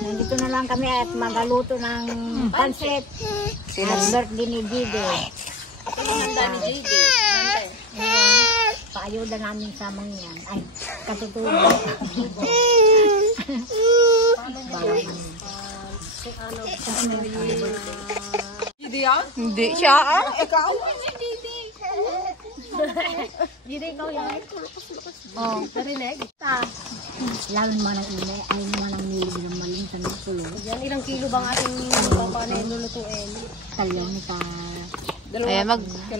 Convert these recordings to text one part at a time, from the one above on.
Nandito na lang kami at magaluto ng pansit. Birthday ni Gide. Ito yung handa ni JD. Paayuda namin sa mga yan. Ay, katutulog. JD yan? Hindi siya. Ikaw? Gide, ikaw yan. Oh. Narinig? Lalo naman ang ina, ay naman ang nilib ng maling sa nagtulo. Yan, ilang kilo bang ating papanin lulutuin? Talyon ka. Ayan,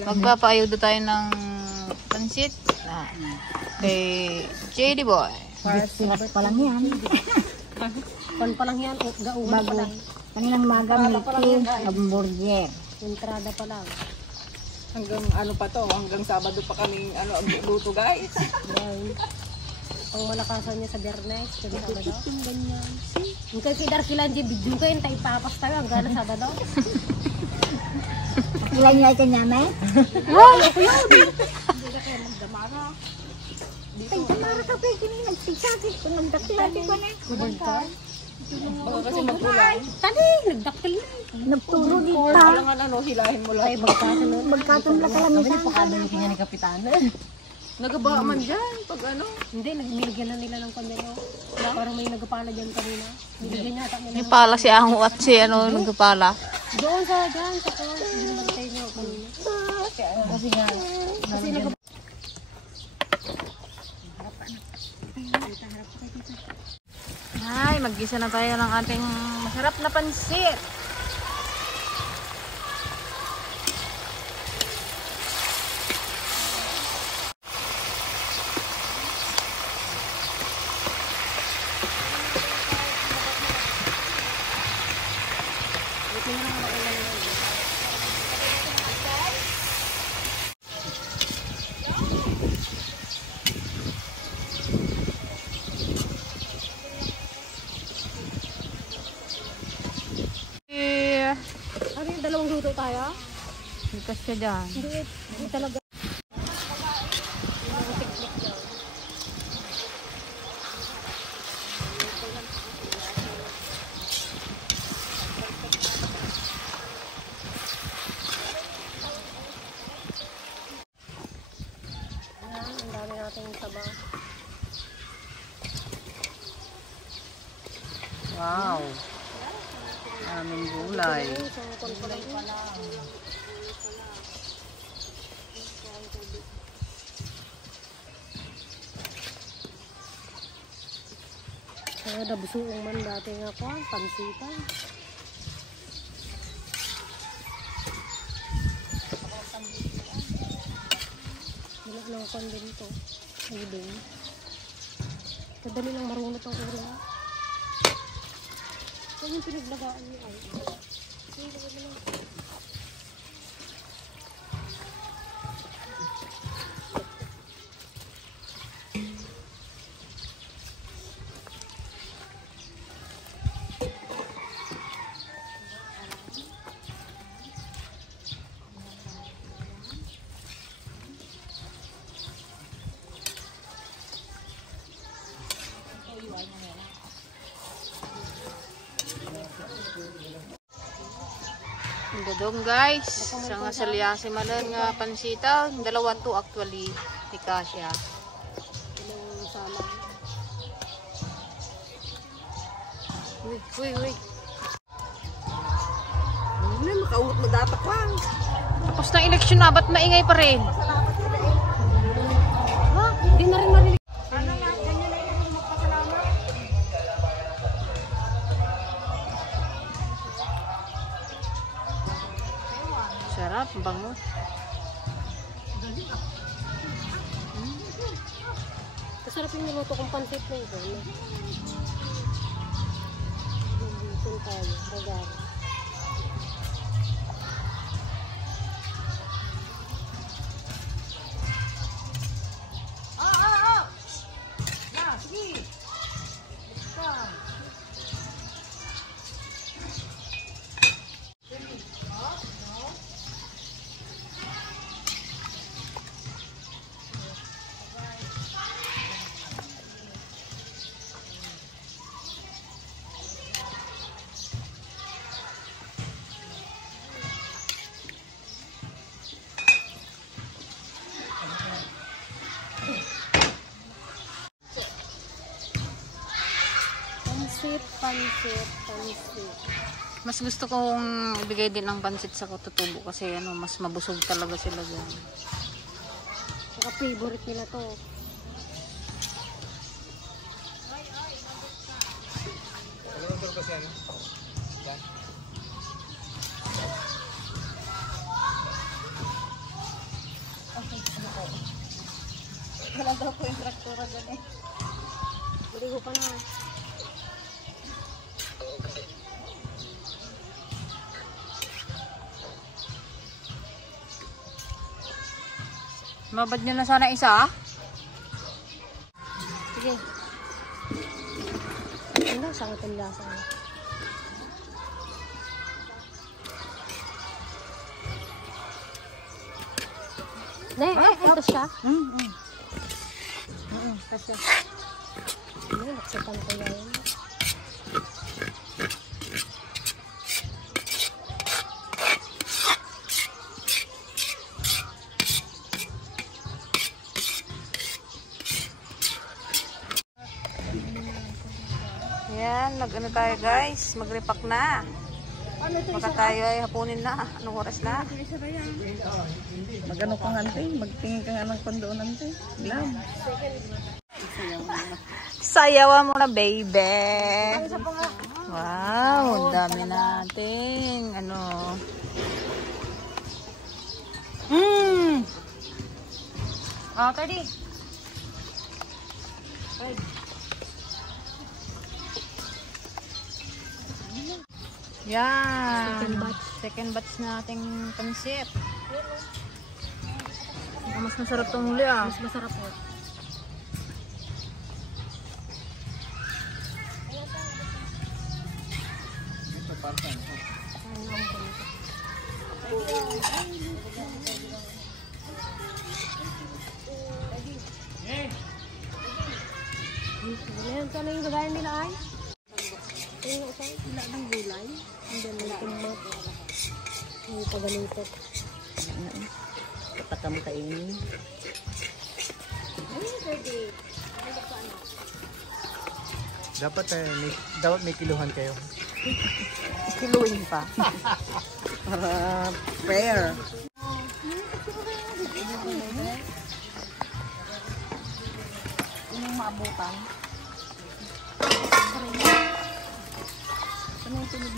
magpapaayuda tayo ng pansit. Kay JD Boy. Sirat pa lang yan. Pan pa lang yan, gauhan pa lang. Kanilang maga, milky, hamburger. Entrada pa lang. Hanggang ano pa to, hanggang Sabado pa kaming ano luto guys. Yan. Ang malakasan niya sa Biyernes, kasi Sabado. Yung kay Kidar Kilan, video kayo, tayo ipapas tayo hanggang na Sabado. Ilan niya ito niya, may? Ay, damara ka pa, kini nagsigsakit ko, nagdaklati ko na. Kubantay. Baka kasi magkulang. Tadi, nagdaktil na. Nagturo dito. Kailangan ano, hilahin mo lang. Ay, magkasunod. Magkatungla ka lang isa. Pakabalik niya ni Kapitana. Nagaba man dyan, pag ano. Hindi, nagmilagyan na nila ng pamilyo. Parang may nagapala dyan kanina. Nilagyan niya ata nila. Yung pala si Ango at si ano nagpala. Doon sa dyan, sa to. Nilagay niyo kanina. Kasi nga. Kasi nagapala. Ay, mag-gisa na tayo ng ating masarap na pansit. Ano yung dalawang luto tayo? Likas ka dyan. Hindi talaga. Ang dami nating taba. Wow. Aming gulay. Kaya nabusuong man dati nga ko, pansitan. Wala nang kon din ito. Ibig. Kadali lang marunot ang ulo. Ito yung pinaglagaan niya ay. Ang gadong guys. Sa nga salyasi malan nga pansita. Dalawa to actually. Tika siya. Ilang sama. Uy, uy, uy. Ano, makaungot mo dapat lang. Tapos ng eleksyon na, ba't maingay pa rin? Ha? Hindi na rin marinig. Sarap, bango. Kasarap yung niluto kong pansit na ito. Nandito tayo. Ragar. Pansit. Mas gusto kong ibigay din ng pansit sa katutubo kasi ano, mas mabusog talaga sila dyan. Saka favorite nila to. Wala daw po yung traktora dyan eh. Hindi ko pa na. Babad nyo na sana isa. Sige. Ano? Sakit ang lasa. Ito siya. Kasi Naksapan ko yan. yan, mag-ano tayo guys, mag-repack na. Baka tayo ay hapunin na. Anong oras na? Magano ka nga ante, magtingin ka nga ng pandoon ante. Lam. Sayawan mo na, baby. Wow, dami natin. Ano? Oh, tadi. Yan. Second batch na ating pansit. Mas masarap tong huli ah. Mas masarap po. Ngayon, saan yung gagayan nila ay? Yung isa, wala ng gulay. Hindi mo tumat. Yung pagalutot. Katakam kainin. Dapat may kiluhan kayo. Kiluin pa. Para prayer. Yung maabutan. Ano yung tunog?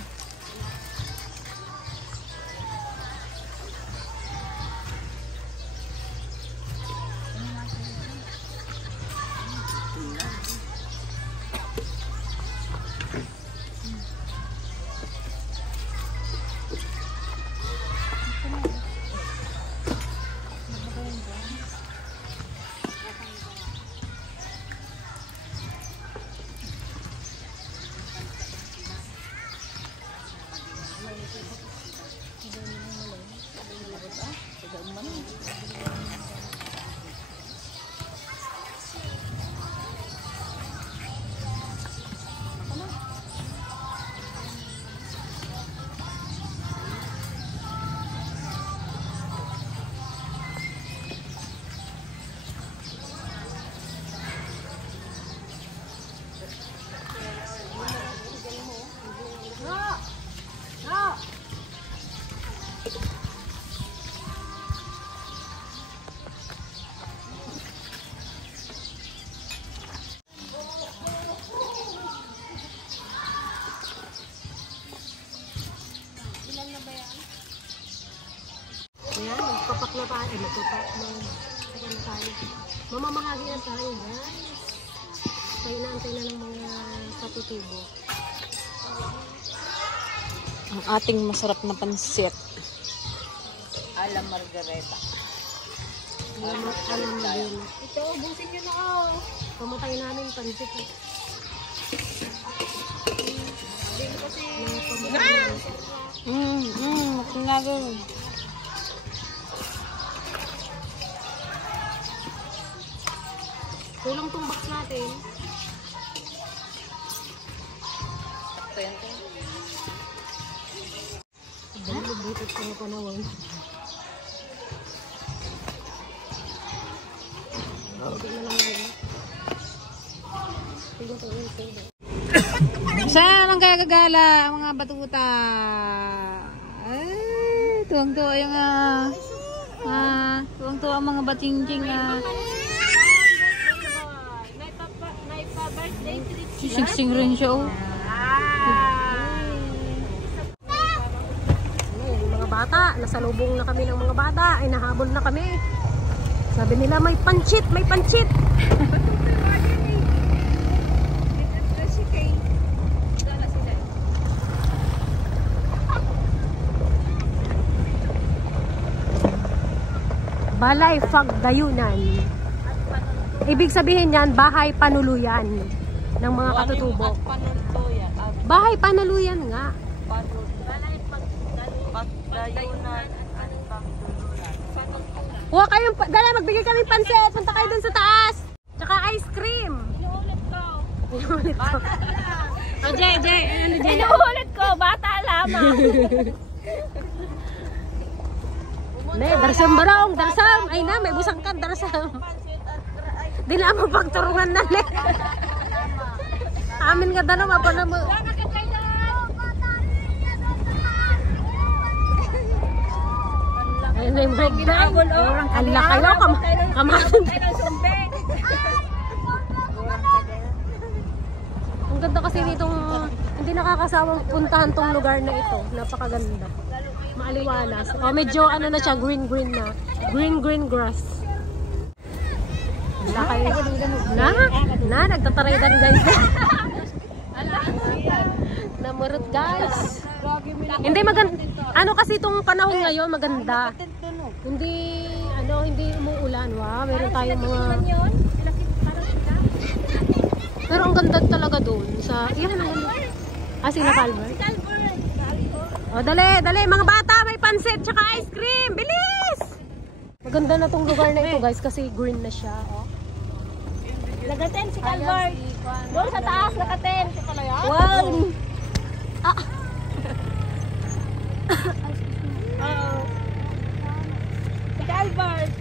Ayan, magpapak na tayo. Magpapak na. Saka na tayo. Mamamahagi na tayo, guys. Tayo naantay na ng mga katutubo. Ang ating masarap na pansit. Ala Margareta. Alam mo din. Ito, busin nyo na ako. Pamatay namin pansit. Makinagin. Kulang tong box natin. Dahil butot ko na panahon. Tignan to, tignan. Sa naman kaya gagala, mga batuta. Ay, tuwang-tuwa yung tuwang-tuwa ang mga batingking. Siksing rin siya, oh. Mga bata, nasalubong na kami ng mga bata, ay nahabol na kami. Sabi nila may panchit, may panchit. Balay Fagdayunan. Ibig sabihin yan, bahay panuluyan ng mga katutubo. Bahay panuluyan nga. Huwag kayong, dala, magbigay kami pansit. Punta kayo dun sa taas. Tsaka ice cream. Inuulit ko. Oh, Jay. Ano, Jay? Inuulit ko. Bata lamang. Ne, darsam barong, darsam. Ay na, may busang ka, darsam. Di na mo pagturungan na le. Amin nga dalawa pa na mo. Ay, may breakdown. Ang laki na, kamasan. Ang ganda kasi nitong, hindi nakakasawang puntahan tong lugar na ito. Napakaganda. Maaliwalas. Oh, medyo ano na siya, green na. Green grass. Nagtataraydan guys. Namurot guys. Hindi maganda. Ano kasi itong panahon ngayon maganda. Hindi umuulan. Wow, meron tayong mga. Pero ang ganda talaga doon sa sila Calvert. Oh, dali mga bata, may pansit tsaka ice cream. Bilis! Maganda na tong lugar na ito, guys, kasi green na siya, oh. Lagatin si Calvert. Doon sa taas, lagatin. Wow! Si Calvert.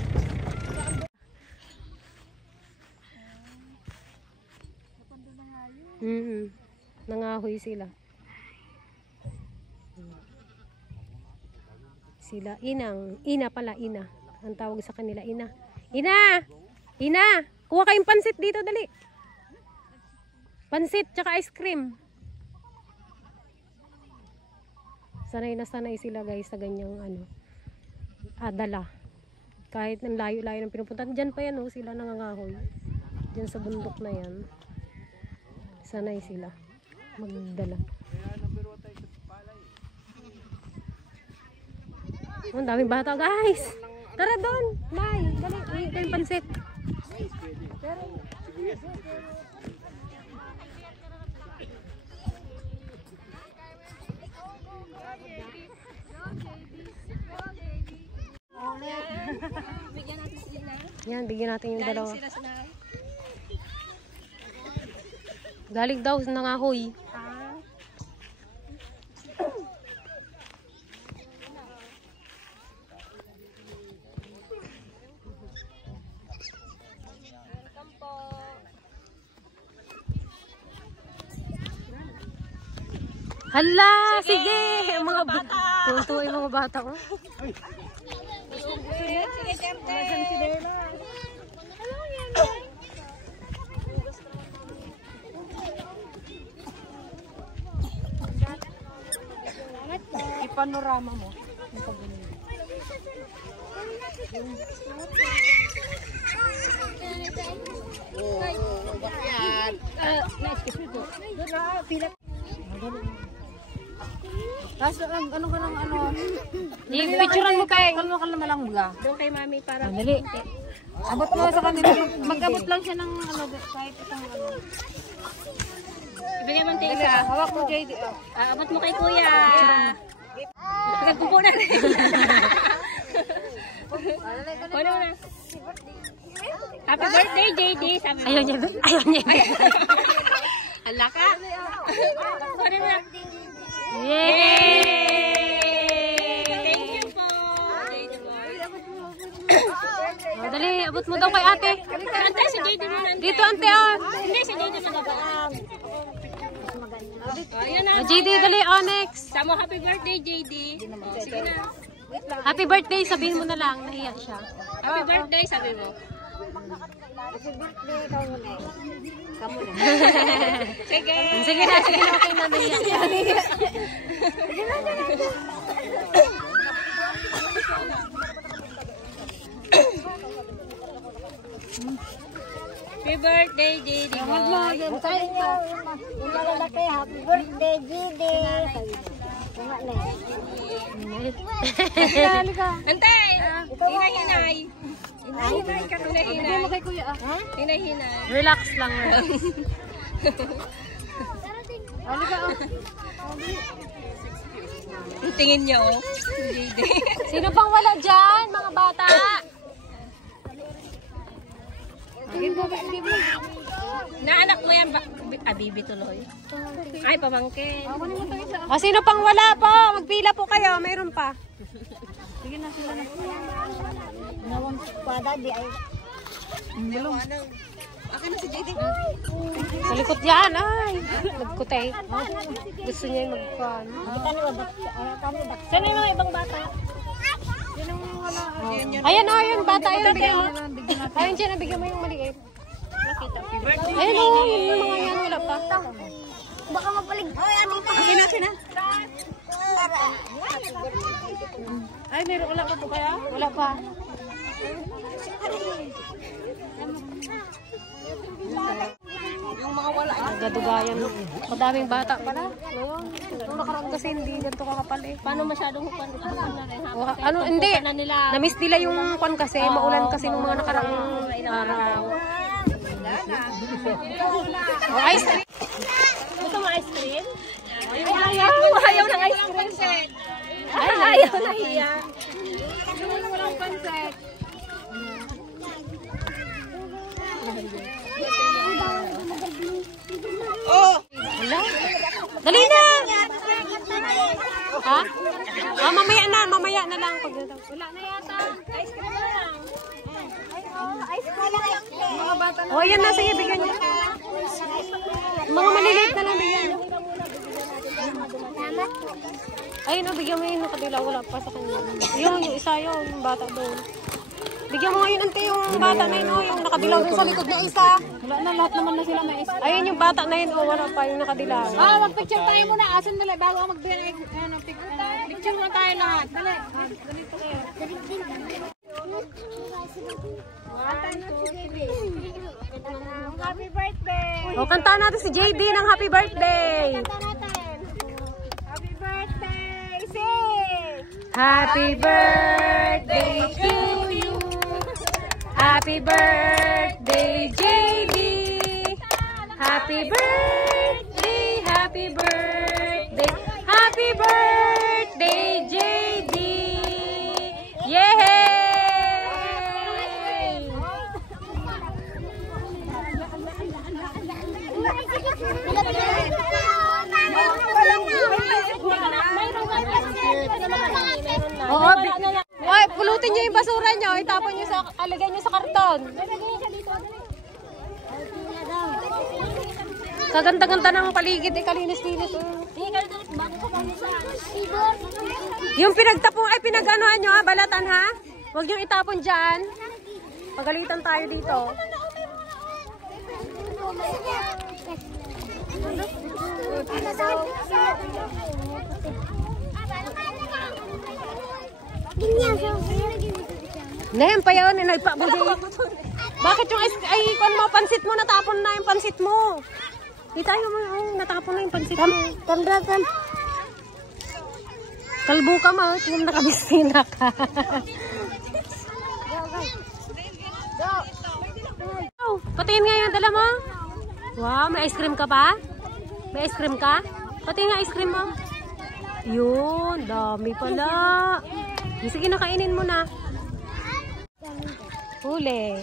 Nangahoy sila. Ina pala. Ang tawag sa kanila, ina. Ina! Kuha kayong pansit dito, dali. Pansit, tsaka ice cream. Sanay na sanay sila guys sa ganyang dala. Kahit ng layo-layo ng pinupuntahan. Diyan pa yan, oh, sila nangangahoy. Diyan sa bundok na yan. Sanay sila magdala. Ang daming bata guys. Tara doon. Nay, dali. Ito yung pansit. Yan, bigyan natin yung dalawa. Galing daw sa nangahoy. Hala, sige! Mga bata! Tuwa yung mga bata, oh. Sige, Terte. Ipanorama mo. Tapos ano ka ng I-picturean mo kay. Kalma lang mga. Doon kay mami para. Dali. Abot mo sa kanila. Mag-abot lang siya ng kahit itong Ibigay man tayo isa. Hawak mo, JD. Abot mo kay kuya. Pagkupo na rin. Kuno na. Happy birthday, JD. Ayaw niya. Hala ka. Kuno na. Yay! Thank you po. Dali, abot mo daw kay ate. Ante, si JD mo nandun. Dito, ante, oh. Hindi, si JD magabaang. Ayan na. JD, dali, Onyx. Samo, happy birthday, JD. Sige na. Happy birthday, sabihin mo na lang. Nahiya siya. Happy birthday, sabi mo. Happy birthday, kamu na. Kamu na. Sige. Sige na, okay na, nahiya siya. Happy birthday, JD. Yan sa inyo. Yung lalaki, happy birthday, Gidi. Tama na. Antay! Hinay-hinay. Hinay-hinay. Hinay-hinay. Relax lang. Tingin niyo, oh. JD. Sino pang wala dyan, mga bata? Naanak mo yan ba? Bibi tuloy. Ay, pamangkin. O, sino pang wala po? Magpila po kayo, mayroon pa. Nawang pada di ay. Sa likod yan, ay. Nagkutay. Gusto niya yung magkuhan. Saan yung mga ibang bata? Ayan o, yun, bata yun. Bigyan mo. Ayun dyan, bigyan mo yung maliit. Ayun o, yung mga yan, wala pa. Baka mapalig. Ay, ano pa? Sina? Ay, meron wala pa po kaya? Wala pa. Yung mga wala. Nagadugayan. Madaming bata pala. Ngayon, nung nakaraan kasi hindi ganito kakapal eh. Paano masyadong hupan na rin? Ano, hindi. Na nila. Na-miss nila yung kwan kasi, maulan kasi nung mga nakaraang araw. Oh, ice cream. Gusto mo ice cream? Ayaw ng ice cream. Ayaw na hiya. Wala. Dali na! Ha? Ah, mamaya na lang. Pag wala na yata. Oh, ayan na. Sige, bigyan niyo. Mga maliliit na lang bigyan niyo. Ayun, oh, bigyan mo yun. Nakadila, wala pa sa kanya. Yung isa yun, yung bata doon. Bigyan mo ngayon, ante, yung bata na yun, oh, yung nakadilaw dun sa likod na isa. Wala na, lahat naman na sila may ice. Ayun, yung bata na yun, oh, wala pa, yung nakadilaw. Mag-picture tayo muna. Asan nila? Bago ako magbigay ng picture na tayo lahat. Dali. Ganito kayo. Happy birthday. O, kantaan natin si JD ng happy birthday. Happy birthday, sis. Happy birthday to you. Happy birthday, JD. Happy birthday, happy birthday, happy birthday, JD. Yay! Oo, oy, pulutin niyo yung basura niyo, itapon niyo sa alagay niyo sa karton. Kaganda-ganda ng paligid, kalinis-linis. Yung pinagtapong ay pinag-anuhan niyo, balatan ha. Huwag niyo itapon diyan. Pagalitan tayo dito. Nem pa yun, bakit yung ay kon mo pansit mo natapon na yung pansit mo. Di tayo mo, natapon na yung pansit mo. Kamdratan. Kalbo ka ma, kung nakabisina ka. Oh, patingin nga yung dala mo. Wow, may ice cream ka pa? May ice cream ka? Patingin nga ice cream mo. Yun, dami pala. Sige na, kainin mo na. Huli.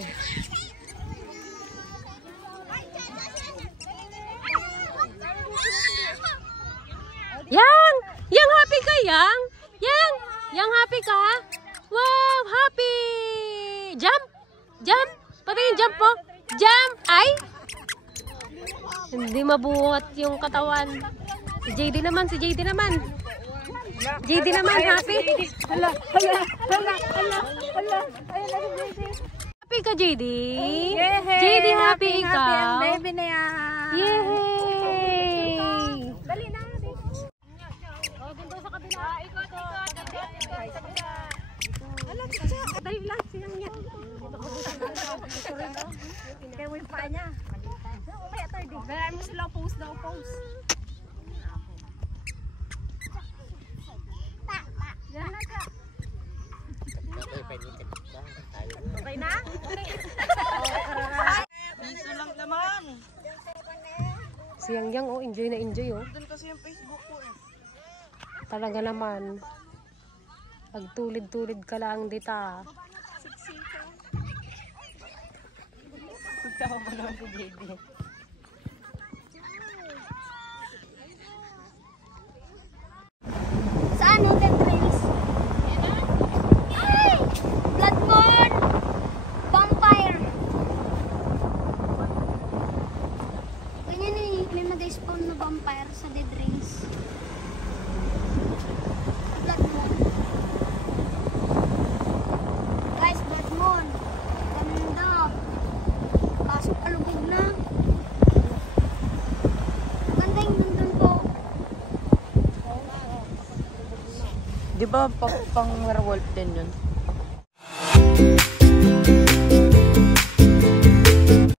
Yang! Yang happy ka, Yang? Yang happy ka? Wow, happy! Jump! Jump! Patingin, jump po. Jump! Ay! Hindi mabuhat yung katawan. Si JD naman, si JD naman. JD naman, happy. Hala. Ayun na si JD. Happy ka, JD? JD, happy ikaw? Baby na yan. Yay! Dali na. Dali lang, siyang yan. Kaya mo yung paa niya. Kaya tayo din. Ganahan mo sila post daw, post. Okay na? Siyang yang, oh, enjoy na enjoy, oh. Doon kasi yung Facebook ko eh. Talaga naman. Pagtulid-tulid ka lang dita. Tama pa naman si JD. Saan ang trails? Ay! Bloodborne! Vampire! Ganyan eh, may mag-spawn na vampire sa dead rings. Bloodborne. Guys, Bloodborne. Ganda. Kaso kalugog na. Ganda yung nandun po. Di ba pang werewolf din yun?